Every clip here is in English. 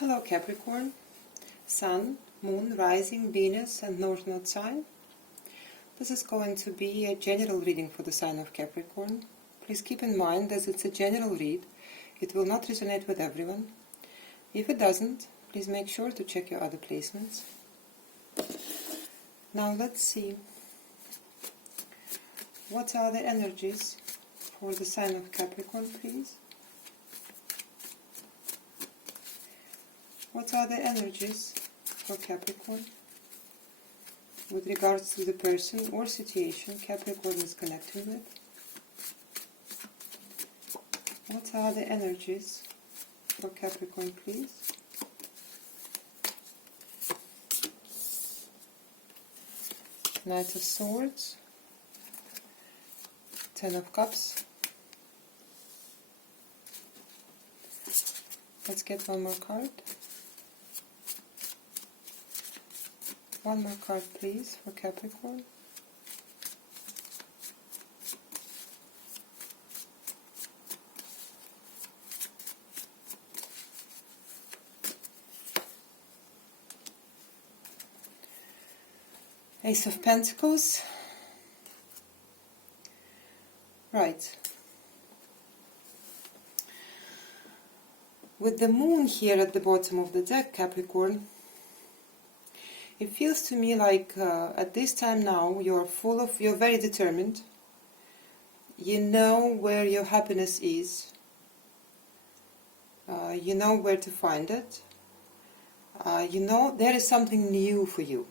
Hello Capricorn, Sun, Moon, Rising, Venus and North Node sign. This is going to be a general reading for the sign of Capricorn. Please keep in mind that it's a general read. It will not resonate with everyone. If it doesn't, please make sure to check your other placements. Now let's see. What are the energies for the sign of Capricorn, please? What are the energies for Capricorn with regards to the person or situation Capricorn is connecting with? What are the energies for Capricorn, please? Knight of Swords, Ten of Cups. Let's get one more card. One more card, please, for Capricorn. Ace of Pentacles. Right. With the moon here at the bottom of the deck, Capricorn, it feels to me like at this time now you're very determined. You know where your happiness is. You know where to find it. You know there is something new for you.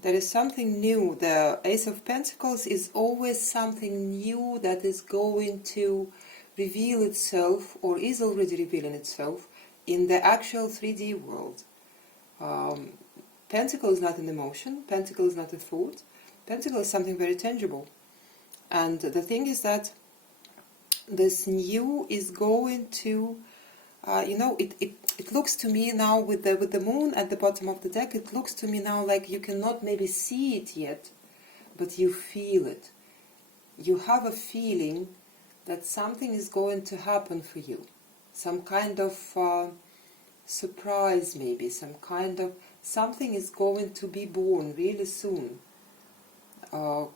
There is something new. The Ace of Pentacles is always something new that is going to reveal itself or is already revealing itself in the actual 3D world. Pentacle is not an emotion, Pentacle is not a thought, Pentacle is something very tangible. And the thing is that this new is going to, it looks to me now with the moon at the bottom of the deck, it looks to me now like you cannot maybe see it yet, but you feel it. You have a feeling that something is going to happen for you. Some kind of surprise maybe, something is going to be born really soon.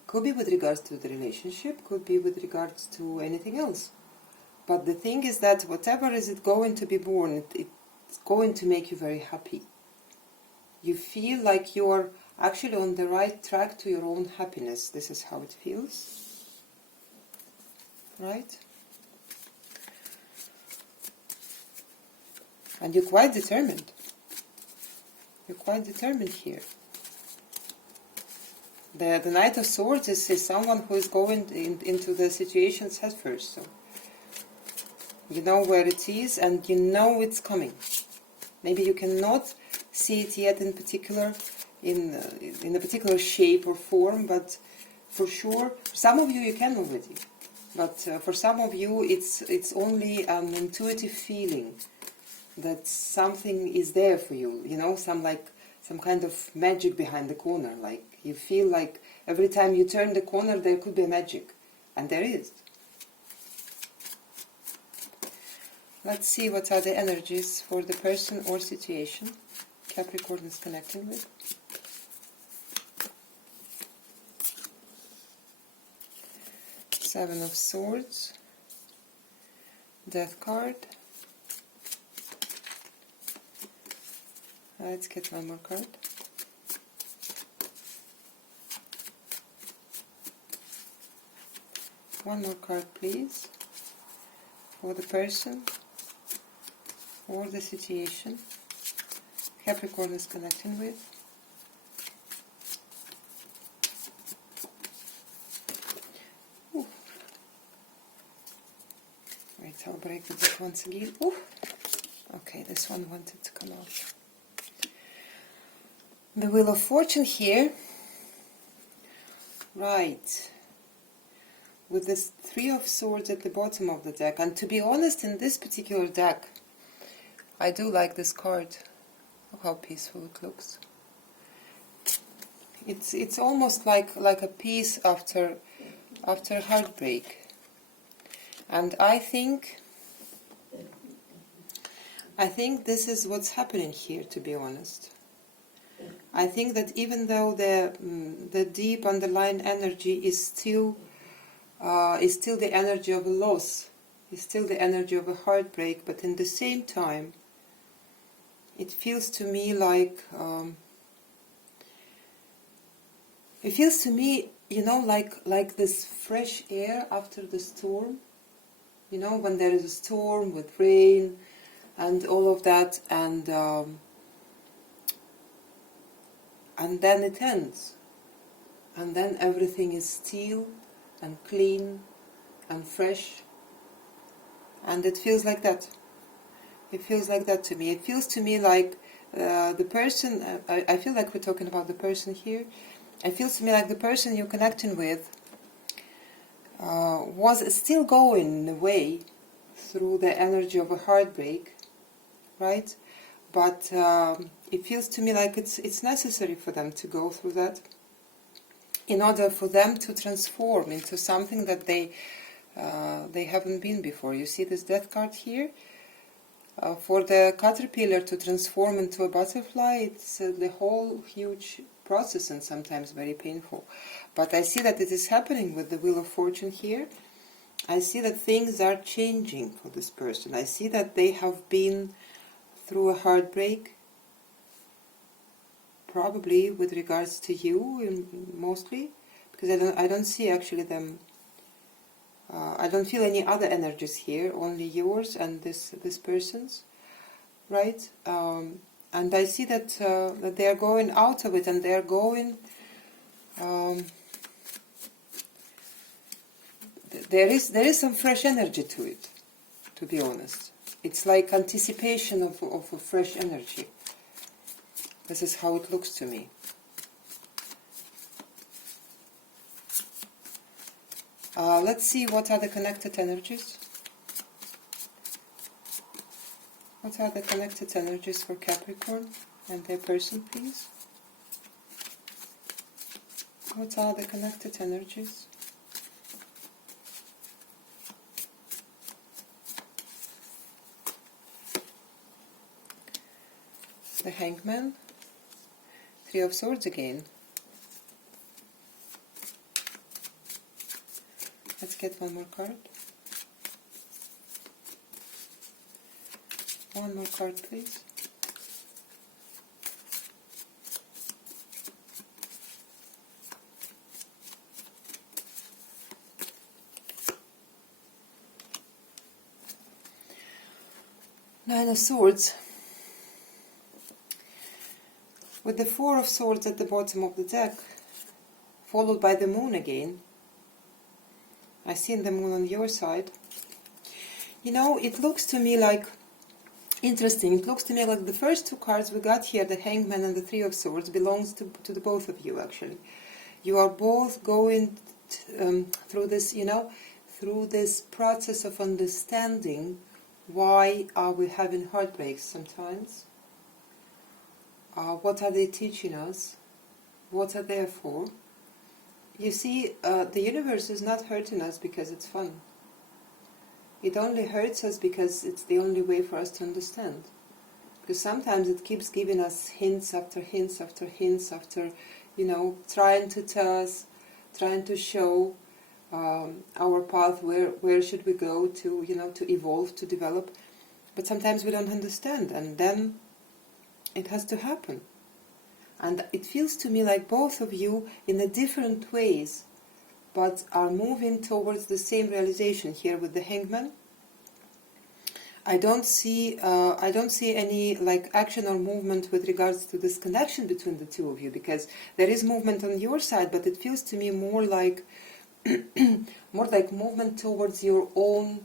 Could be with regards to the relationship, could be with regards to anything else. But the thing is that whatever is it going to be born, it's going to make you very happy. You feel like you're actually on the right track to your own happiness. This is how it feels. Right? And you're quite determined. You're quite determined here. The Knight of Swords is someone who is going into the situations head first. So you know where it is and you know it's coming. Maybe you cannot see it yet in particular, in a particular shape or form, but for sure, for some of you can already. But for some of you, it's only an intuitive feeling that something is there for you. You know, some kind of magic behind the corner. Like you feel like every time you turn the corner, there could be magic, and there is. Let's see what are the energies for the person or situation Capricorn is connecting with. Seven of Swords, Death card. Let's get one more card. One more card, please, for the person or the situation Capricorn is connecting with. Ooh. Wait, I'll break the deck once again. Ooh. Okay, this one wanted to come out. The Wheel of Fortune here. Right. With this Three of Swords at the bottom of the deck. And to be honest, in this particular deck, I do like this card. Look how peaceful it looks. It's almost like a peace after heartbreak. And I think I think this is what's happening here, to be honest. I think that even though the deep underlying energy is still the energy of a loss, is still the energy of a heartbreak, but in the same time, it feels to me like like this fresh air after the storm. You know, when there is a storm with rain and all of that, and then it ends, and then everything is still and clean and fresh, and it feels like that. It feels like that to me. It feels to me like the person, I feel like we're talking about the person here. It feels to me like the person you're connecting with was still going in a way through the energy of a heartbreak, right? But it feels to me like it's necessary for them to go through that in order for them to transform into something that they haven't been before. You see this death card here? For the caterpillar to transform into a butterfly, it's the whole huge process and sometimes very painful. But I see that it is happening with the Wheel of Fortune here. I see that things are changing for this person. I see that they have been through a heartbreak, probably with regards to you mostly, because I don't see actually them. I don't feel any other energies here, only yours and this person's, right? And I see that that they are going out of it, and they are going. There is some fresh energy to it, to be honest. It's like anticipation of a fresh energy. This is how it looks to me. Let's see what are the connected energies. What are the connected energies for Capricorn and their person, please? What are the connected energies? The Hangman, Three of Swords again. Let's get one more card. One more card, please. Nine of Swords. With the Four of Swords at the bottom of the deck, followed by the Moon again. I see the Moon on your side. You know, it looks to me like, interesting, it looks to me like the first two cards we got here, the Hangman and the Three of Swords, belongs to the both of you, actually. You are both going through this, you know, through this process of understanding why are we having heartbreaks sometimes. What are they teaching us? What are they for? You see, the universe is not hurting us because it's fun. It only hurts us because it's the only way for us to understand. Because sometimes it keeps giving us hints after hints after hints after, you know, trying to tell us, trying to show our path, where should we go to, you know, to evolve, to develop. But sometimes we don't understand, and then it has to happen. And it feels to me like both of you, in a different ways, but are moving towards the same realization here with the Hangman. I don't see any like action or movement with regards to this connection between the two of you, because there is movement on your side, but it feels to me more like more like movement towards your own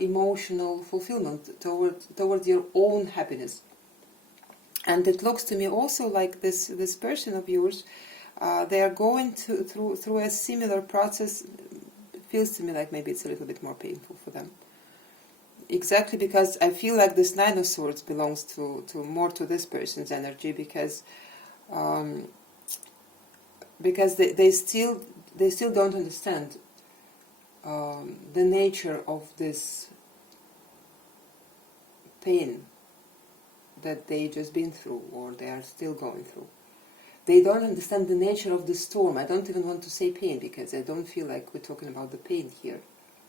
emotional fulfillment, towards your own happiness. And it looks to me also like this person of yours, they are going through a similar process. It feels to me like maybe it's a little bit more painful for them. Exactly, because I feel like this Nine of Swords belongs to more to this person's energy, because they still don't understand the nature of this pain that they just been through, or they are still going through. They don't understand the nature of the storm. I don't even want to say pain, because I don't feel like we're talking about the pain here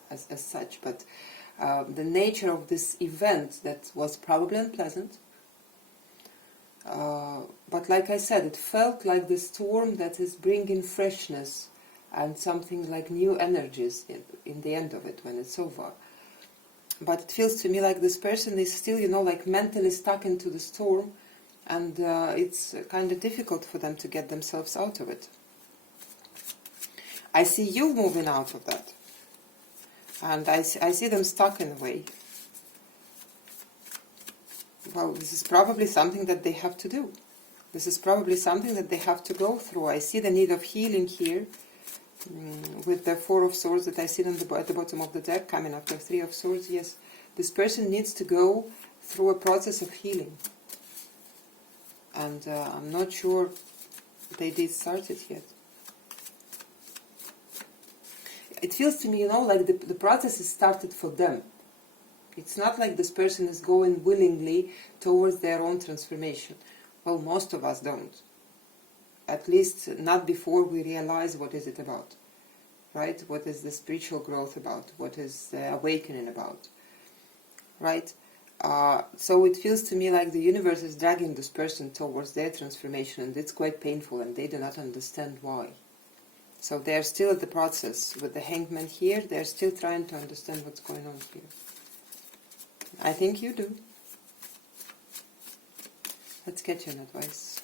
as such, but the nature of this event that was probably unpleasant. But like I said, it felt like the storm that is bringing freshness and something like new energies in the end of it, when it's over. But it feels to me like this person is still, like mentally stuck into the storm, and it's kind of difficult for them to get themselves out of it. I see you moving out of that, and I see them stuck in a way. Well, this is probably something that they have to do. This is probably something that they have to go through. I see the need of healing here, with the Four of Swords that I see at the bottom of the deck, coming after Three of Swords. Yes, this person needs to go through a process of healing. And I'm not sure they did start it yet. It feels to me, like the process is started for them. It's not like this person is going willingly towards their own transformation. Well, most of us don't. At least not before we realize what is it about. Right? What is the spiritual growth about? What is the awakening about? Right? So it feels to me like the universe is dragging this person towards their transformation, and it's quite painful, and they do not understand why. So they're still at the process. With the Hangman here, they're still trying to understand what's going on here. I think you do. Let's get you an advice.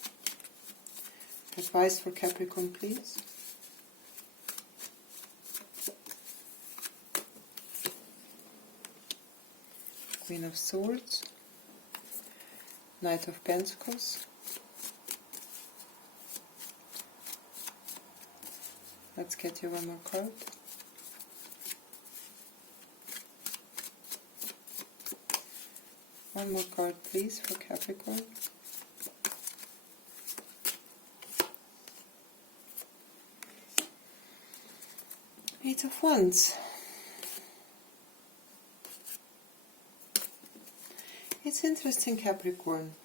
Advice for Capricorn, please. Queen of Swords. Knight of Pentacles. Let's get you one more card. One more card, please, for Capricorn. Eight of Wands. It's interesting, Capricorn.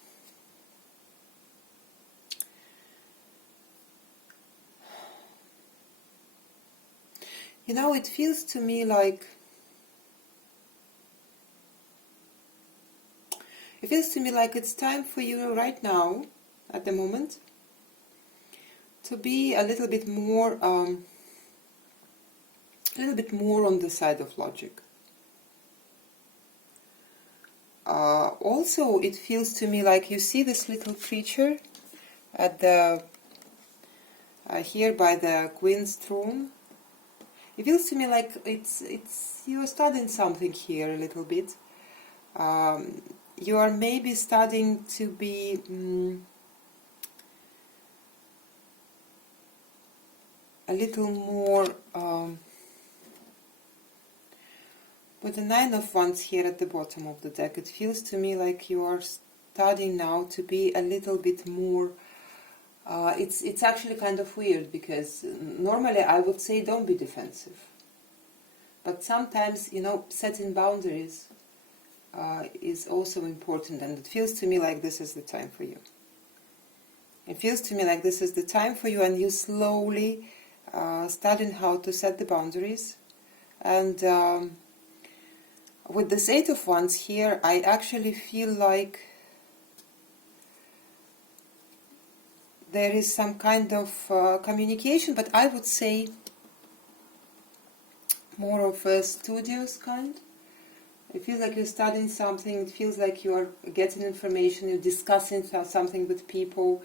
It feels to me like it's time for you right now, at the moment, to be a little bit more on the side of logic. Also, it feels to me like you see this little creature at the here by the Queen's throne. It feels to me like it's you are studying something here a little bit. You are maybe starting to be a little more with the Nine of Wands here at the bottom of the deck. It feels to me like you are starting now to be a little bit more it's actually kind of weird, because normally I would say don't be defensive, but sometimes setting boundaries is also important, and it feels to me like this is the time for you. It feels to me like this is the time for you, and you slowly studying how to set the boundaries. And with this Eight of Wands here, I actually feel like there is some kind of communication, but I would say more of a studious kind. It feels like you're studying something, it feels like you are getting information, you're discussing something with people.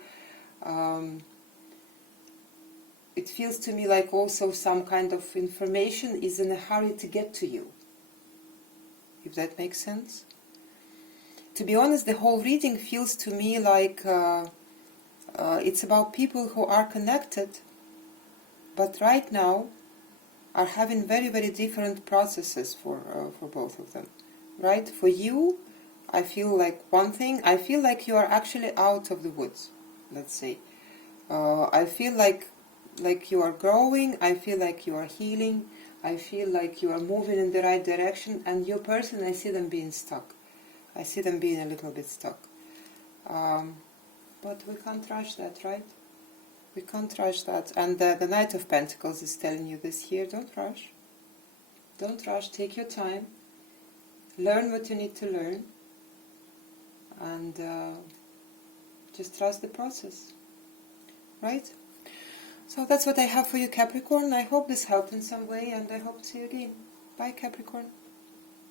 It feels to me like also some kind of information is in a hurry to get to you, if that makes sense. To be honest, the whole reading feels to me like it's about people who are connected, but right now are having very, very different processes for both of them. Right? For you, I feel like one thing, I feel like you are actually out of the woods, let's say. I feel like you are growing, I feel like you are healing, I feel like you are moving in the right direction, and your person, I see them being stuck. I see them being a little bit stuck. But we can't rush that, right? We can't rush that. And the Knight of Pentacles is telling you this here. Don't rush. Don't rush. Take your time. Learn what you need to learn. And just trust the process. Right? So that's what I have for you, Capricorn. I hope this helped in some way, and I hope to see you again. Bye, Capricorn.